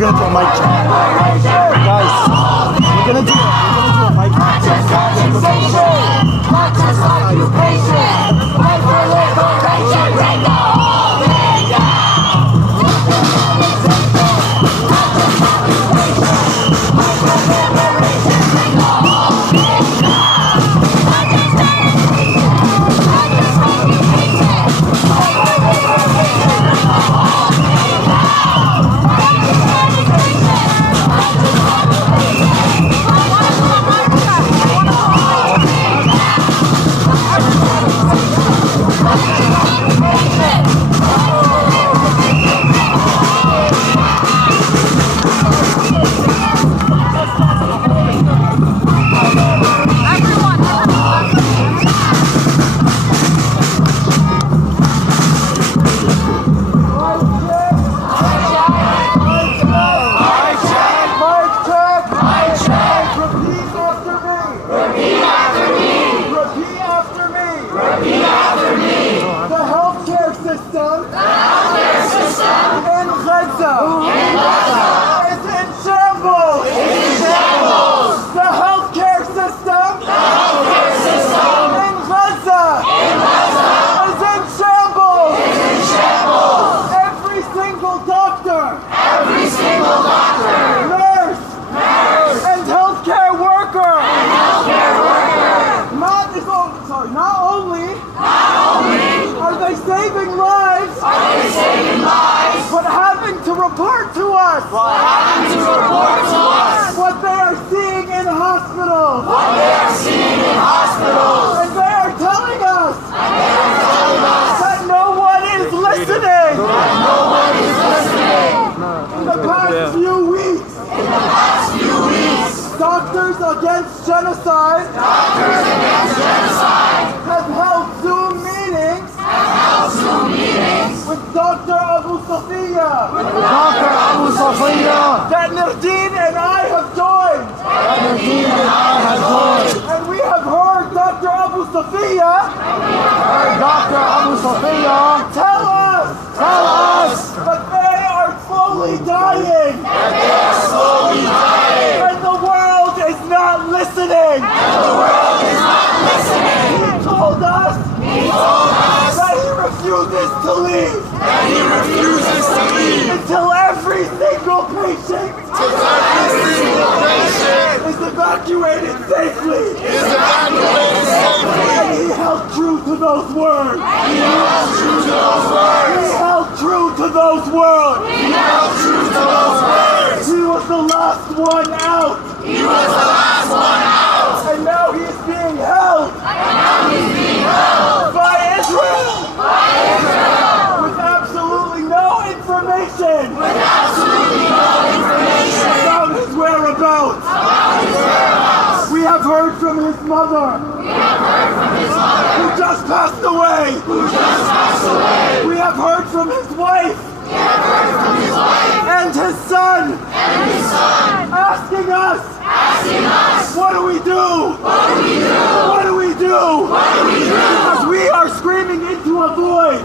gonna do a mic check. Guys, we're gonna do a mic check. Not just occupation. Fight for liberation. Bring the whole thing down. Not just occupation. Fight for liberation. Bring the whole thing down. Not just occupation. Not just occupation. Fight for liberation. Bring the whole thing down. Not just occupation. Not just occupation. What they are seeing in hospitals. And they are telling us that no one is listening. In the past few weeks, Doctors Against Genocide have held Zoom meetings with Dr. Abu Safia. That Nardine and I have joined. And we have heard Dr. Abu Safia tell us that they are slowly dying. And the world is not listening. He told us that he refuses to leave. Until every single patient is evacuated safely. And he held true to those words. He held true to those words. He was the last one out. And now he is being held by Israel. With absolutely no information about his whereabouts. We have heard from his mother, who just passed away. We have heard from his wife and his son, asking us, what do we do? Because we are screaming into a void.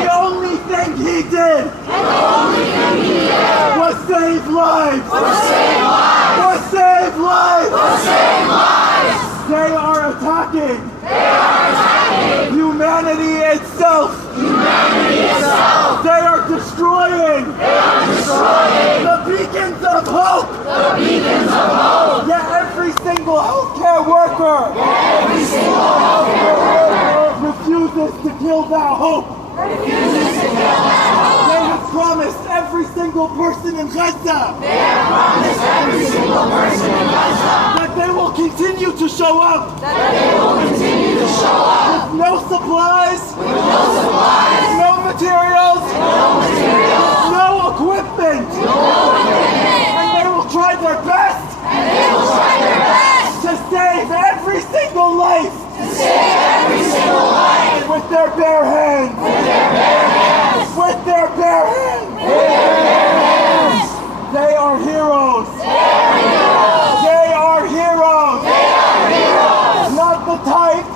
The only thing he did was save lives. They are attacking humanity itself. They are destroying the beacons of hope. Yet every single healthcare worker refuses to kill that hope. They have promised every single person in Gaza that they will continue to show up with no supplies, no materials, no equipment, and they will try their best to save every single life with their bare hands. They are heroes. Not the type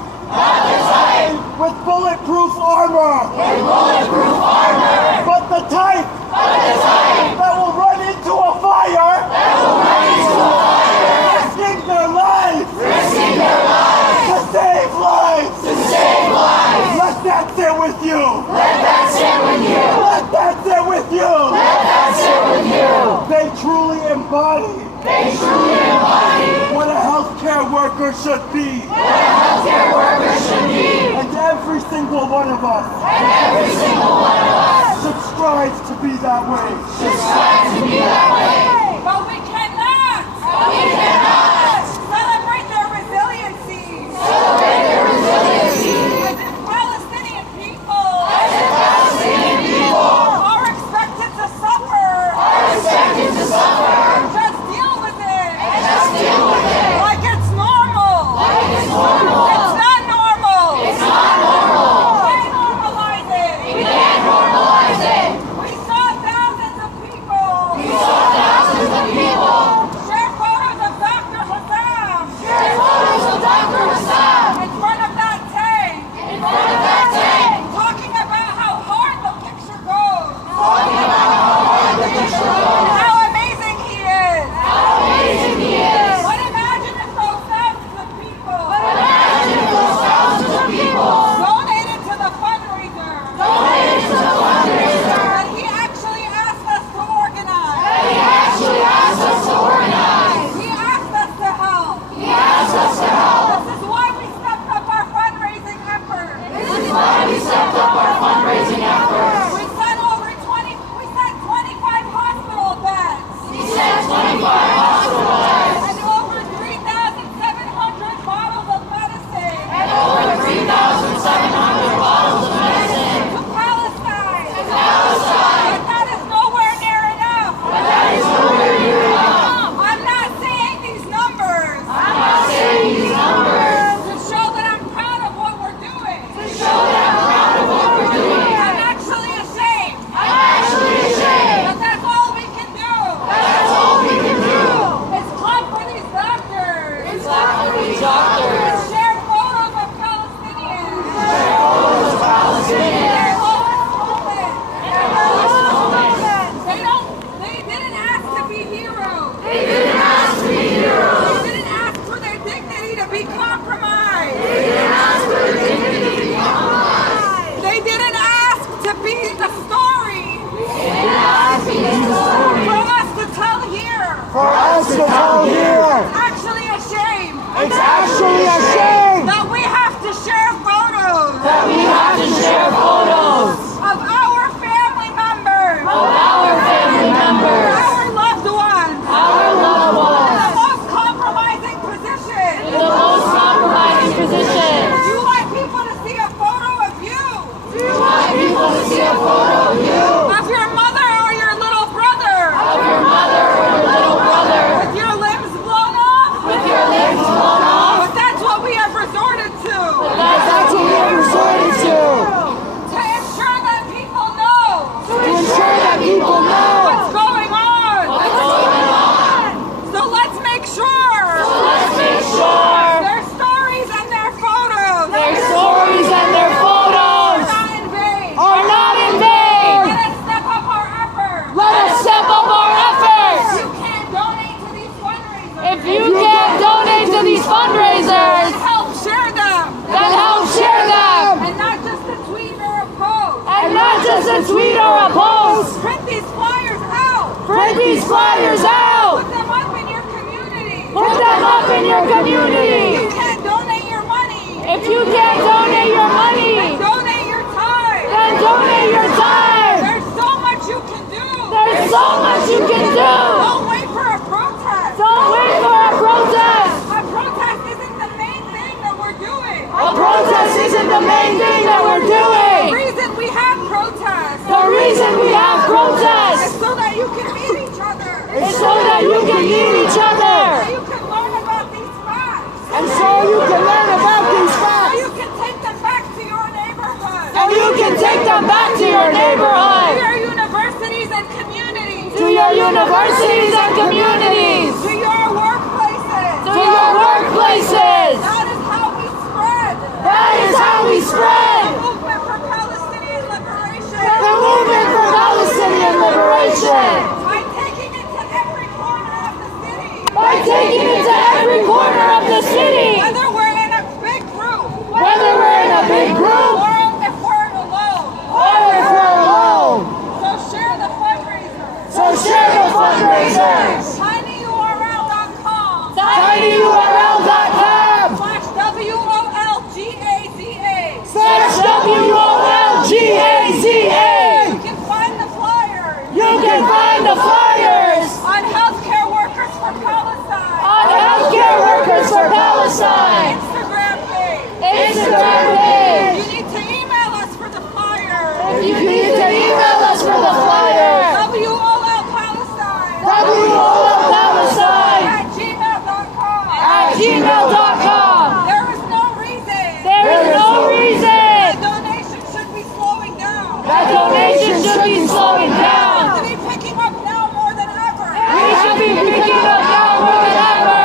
with bulletproof armor. But the type embody what a healthcare worker should be. And every single one of us subscribes to be that way. But we cannot celebrate their resiliency. As if Palestinian people are expected to suffer. Just deal with it. Like it's normal. It's not normal. We can't normalize it. We saw thousands of people. Share photos of Dr. Hassam. In front of that tank. Talking about how hard the picture goes. How amazing he is. But imagine if those thousands of people donated to the fundraiser that he actually asked us to organize. He asked us to help. This is why we stepped up our fundraising effort. We sent over 25 hospital beds. And over 3,700 bottles of medicine. To Palestine. But that is nowhere near enough. I'm not saying these numbers. To show that I'm proud of what we're doing. I'm actually ashamed. But that's all we can do. It's clap for these doctors. It's share photos of Palestinians. Their lowest moments. They didn't ask to be heroes. They didn't ask for their dignity to be compromised. They didn't ask to be the story. For us to tell here. It's actually a shame. That we have to share photos. Of our family members. Our loved ones. In the most compromising position. Do you want people to see a photo of you? Of your mother or your little brother? With your limbs blown off? But that's what we have resorted to. To ensure that people know. What's going on. So let's make sure. Their stories and their photos. Are not in vain. Let us step up our efforts. If you can't donate to these fundraisers, then help share them. And not just a tweet or a post. Print these flyers out. Put them up in your community. If you can't donate your money, then donate your time. There's so much you can do. Don't wait for a protest. A protest isn't the main thing that we're doing. The reason we have protests is so that you can meet each other. So you can learn about these facts. So you can take them back to your neighborhood. To your universities and communities. To your workplaces. That is how we spread. The movement for Palestinian liberation. By taking it to every corner of the city. Whether we're in a big group. Or if we're alone. So share the fundraisers. can find the flyers on healthcare workers for Palestine. on healthcare workers for Palestine. Instagram page. Instagram page. You need to email us for the flyer. You need to email us for the flyer. WOL Palestine. WOL Palestine at gmail.com. at gmail.com. There is no reason There is no reason that donations should be slowing down. that donations should be slowing We down. should be picking up now more than ever. We should be picking up now more than ever.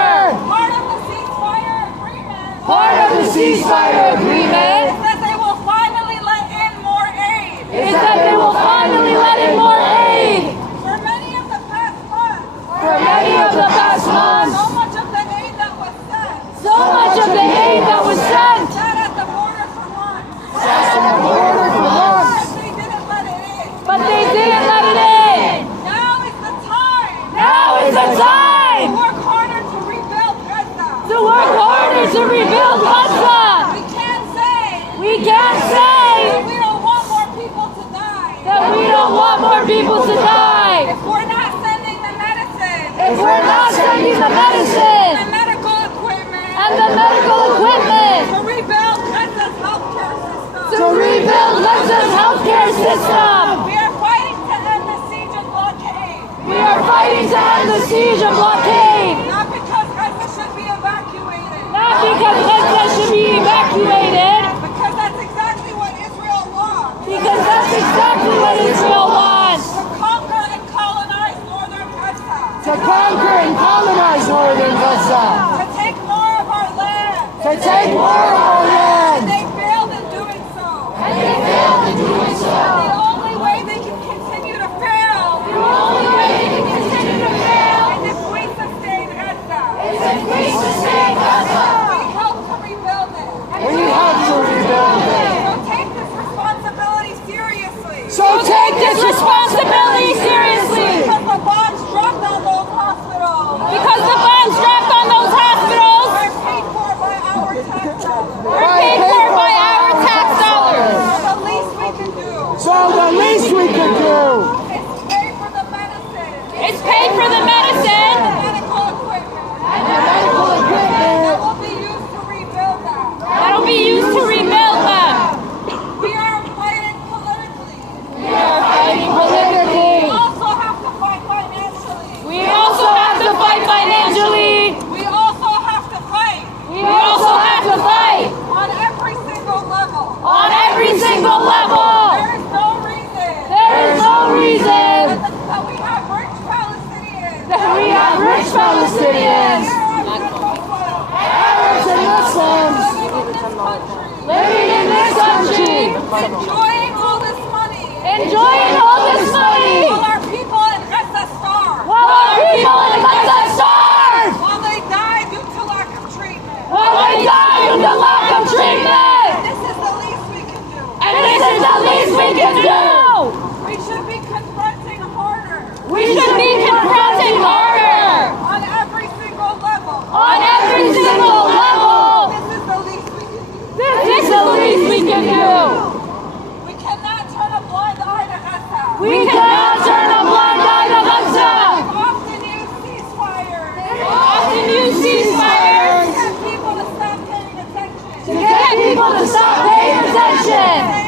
Part of the ceasefire agreement Part of the ceasefire agreement is that they will finally let in more aid. is that they will finally let in more aid. For many of the past months, For many of the past months, so much of the aid that was sent so much of the aid that was sent sat at the border for months. sat at the border for months, But they didn't let it in. but they didn't let it in. Now is the time Now is the to time work harder to rebuild Gaza. to work harder to rebuild Gaza. We can't say We can't say that we don't want more people to die. that we don't want more people to die. If we're not sending the medicine, If we're not sending the medicine the medical equipment and the medical equipment to rebuild Gaza's healthcare system, to rebuild Gaza's healthcare system, we are fighting to end the siege and blockade. we are fighting to end the siege and blockade. Not because Gaza should be evacuated. Not because Gaza should be evacuated, Because that's exactly what Israel wants. because that's exactly what Israel wants. To conquer and colonize northern Gaza. To conquer and colonize northern Gaza. To take more of our land. To take more of our And land. they failed in doing so. And they failed in doing so. The only way they can continue to fail The only way they can continue to fail is if we sustain Gaza. is if we sustain Gaza. We help to rebuild it. We have to rebuild it. So take this responsibility seriously. So take this responsibility seriously. Because the bombs dropped on those hospitals Because the bombs dropped on those hospitals are paid for by our tax dollars. are paid for by our tax dollars. So the least we can do So the least we can do is pay for the medicine is pay for the medicine and medical equipment and the medical that equipment will be used to rebuild them. that'll be used to rebuild them. We are fighting politically. We are fighting politically. We also have to fight financially. We also have to fight financially. We also have to fight We also have to fight on every single level. on every single level. There is no reason There is no reason that we have rich Palestinians, that we have rich Palestinians, Arabs and Muslims living in this country, living in this country, enjoying all this money, enjoying all this money, while our people in Gaza starve, while our people in Gaza starve, while they die due to lack of treatment. while they die due to lack of treatment. This is the least we can do. And this is the least we can do. We should be confronting harder We should be confronting harder on every single level. on every single level. This is the least we can do. This is the least we can do. We cannot turn a blind eye to Gaza. We cannot turn a blind eye to Gaza. Often use ceasefires Often use ceasefires to get people to stop paying attention. to get people to stop paying attention.